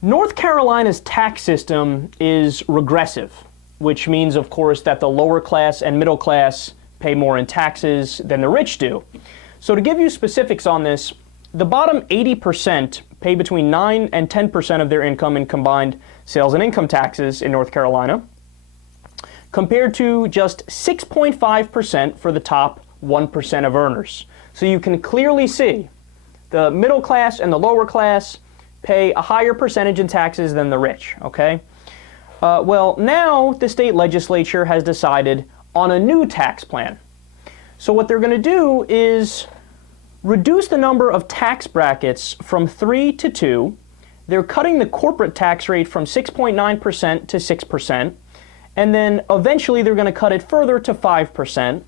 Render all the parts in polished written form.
North Carolina's tax system is regressive, which means, of course, that the lower class and middle class pay more in taxes than the rich do. So to give you specifics on this, the bottom 80% pay between 9 and 10% of their income in combined sales and income taxes in North Carolina, compared to just 6.5% for the top 1% of earners. So you can clearly see the middle class and the lower class pay a higher percentage in taxes than the rich, okay? Well, now the state legislature has decided on a new tax plan. So what they're going to do is reduce the number of tax brackets from 3 to 2. They're cutting the corporate tax rate from 6.9% to 6%. And then eventually they're going to cut it further to 5%.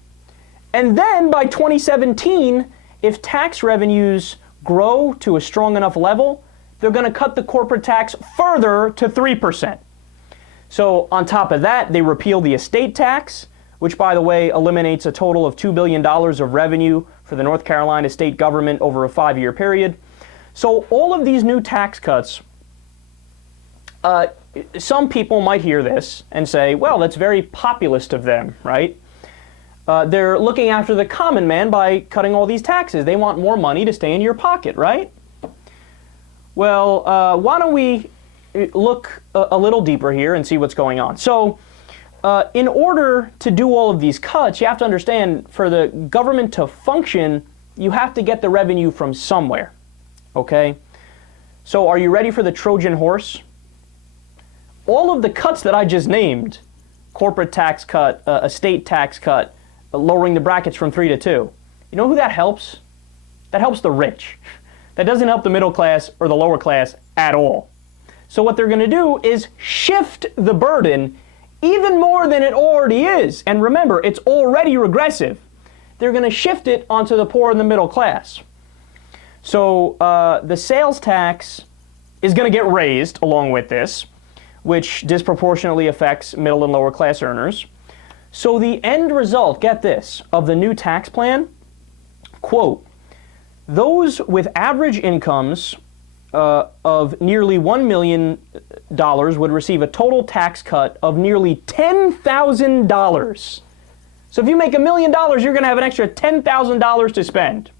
And then by 2017, if tax revenues grow to a strong enough level, they're going to cut the corporate tax further to 3%. So on top of that, they repeal the estate tax, which, by the way, eliminates a total of $2 billion of revenue for the North Carolina state government over a 5-year period. So all of these new tax cuts, some people might hear this and say, well, that's very populist of them, right? They're looking after the common man by cutting all these taxes. They want more money to stay in your pocket, right? Well, why don't we look a little deeper here and see what's going on. So in order to do all of these cuts, you have to understand, for the government to function, you have to get the revenue from somewhere, okay? So are you ready for the Trojan horse? All of the cuts that I just named, corporate tax cut, estate tax cut, lowering the brackets from 3 to 2, you know who that helps? That helps the rich. That doesn't help the middle class or the lower class at all. So what they're going to do is shift the burden even more than it already is. And remember, it's already regressive. They're going to shift it onto the poor and the middle class. So the sales tax is going to get raised along with this, which disproportionately affects middle and lower class earners. So the end result, get this, of the new tax plan, quote, those with average incomes of nearly $1 million would receive a total tax cut of nearly $10,000. So if you make $1 million, you're going to have an extra $10,000 to spend.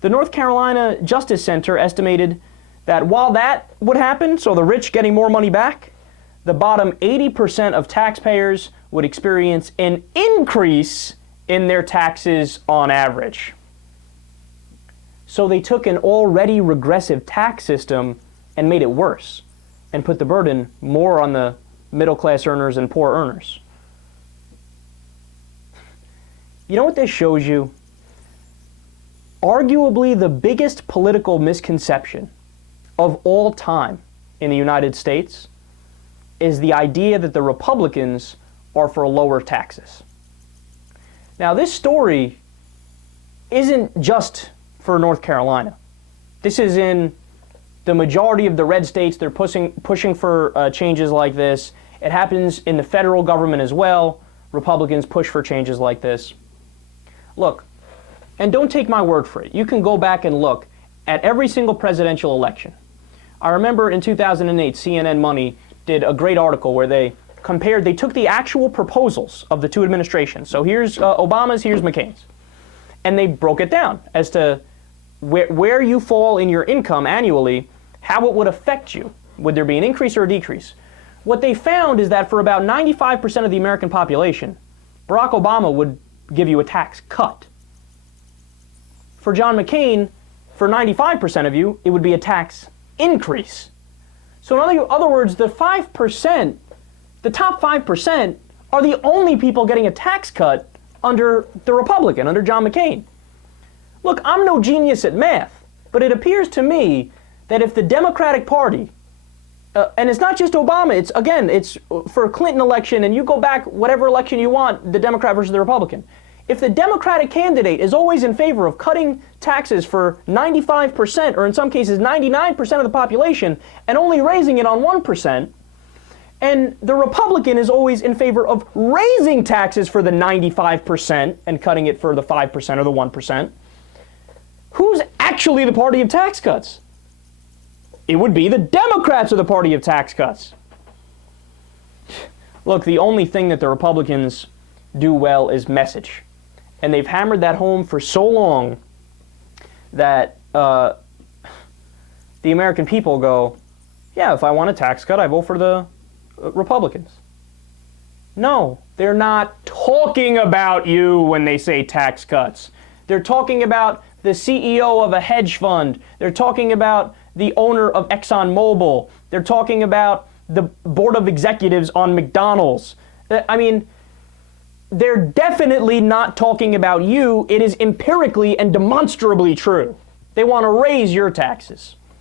The North Carolina Justice Center estimated that while that would happen, so the rich getting more money back, the bottom 80% of taxpayers would experience an increase in their taxes on average. So they took an already regressive tax system and made it worse and put the burden more on the middle class earners and poor earners. You know what this shows you? Arguably the biggest political misconception of all time in the United States is the idea that the Republicans are for lower taxes. Now, this story isn't just for North Carolina. This is in the majority of the red states. They're pushing for changes like this. It happens in the federal government as well. Republicans push for changes like this. Look, and don't take my word for it. You can go back and look at every single presidential election. I remember in 2008, CNN Money did a great article where they took the actual proposals of the two administrations. So here's Obama's, here's McCain's. And they broke it down as to where you fall in your income annually, how it would affect you. Would there be an increase or a decrease? What they found is that for about 95% of the American population, Barack Obama would give you a tax cut. For John McCain, for 95% of you, it would be a tax increase. So in other words, the 5%, the top 5% are the only people getting a tax cut under the Republican, under John McCain. Look, I'm no genius at math, but it appears to me that if the Democratic Party, and it's not just Obama, it's for a Clinton election, and you go back whatever election you want, the Democrat versus the Republican. If the Democratic candidate is always in favor of cutting taxes for 95%, or in some cases 99% of the population, and only raising it on 1%, and the Republican is always in favor of raising taxes for the 95% and cutting it for the 5% or the 1%, who's actually the party of tax cuts? it would be the Democrats are the party of tax cuts. Look, the only thing that the Republicans do well is message. And they've hammered that home for so long that the American people go, yeah, if I want a tax cut, I vote for the Republicans. No, they're not talking about you when they say tax cuts. They're talking about the CEO of a hedge fund. They're talking about the owner of ExxonMobil. They're talking about the board of executives on McDonald's. I mean, they're definitely not talking about you. It is empirically and demonstrably true. They want to raise your taxes.